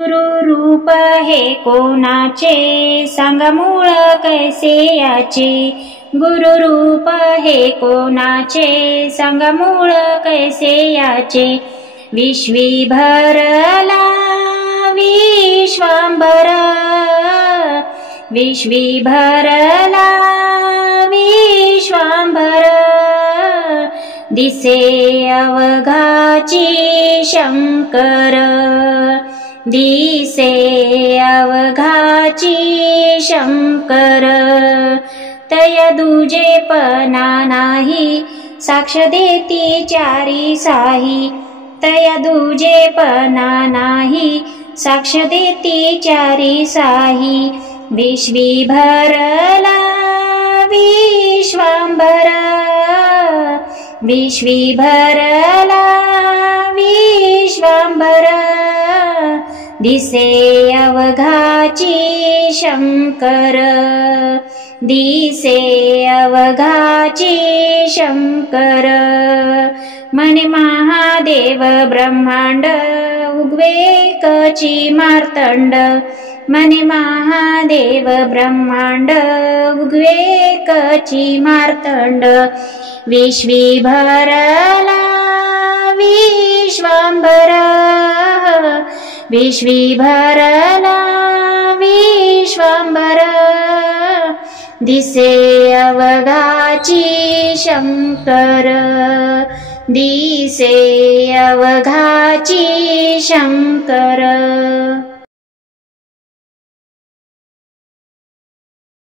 गुरु रूप हे कोणाचे, सांगा मूळ कैसे याचे। गुरु रूप हे कोणाचे, सांगा मूळ कैसे याचे। विश्वी भरला विश्वांबर, विश्वी भरला विश्वांबर। दिसे अवघाची शंकर, दिसे अवघाची शंकर। तया दुजेपणा नाही, साक्ष देती चारी साही। तया दुजेपणा नाही, साक्ष देती चारी साही। विश्वी भरला विश्वांबर, विश्वी भरला विश्वांबर। दिसे अवघाची शंकर, दिसे अवघाची शंकर। म्हणे महादेव ब्रह्मांड, उगवे कची मार्तंड। म्हणे महादेव ब्रह्मांड, उगवे कची मार्तंड। विश्वी भरला विश्वांबर, विश्वी भरला विश्वांबर। दिसे अवघाची शंकर, दिसे अवघाची शंकर।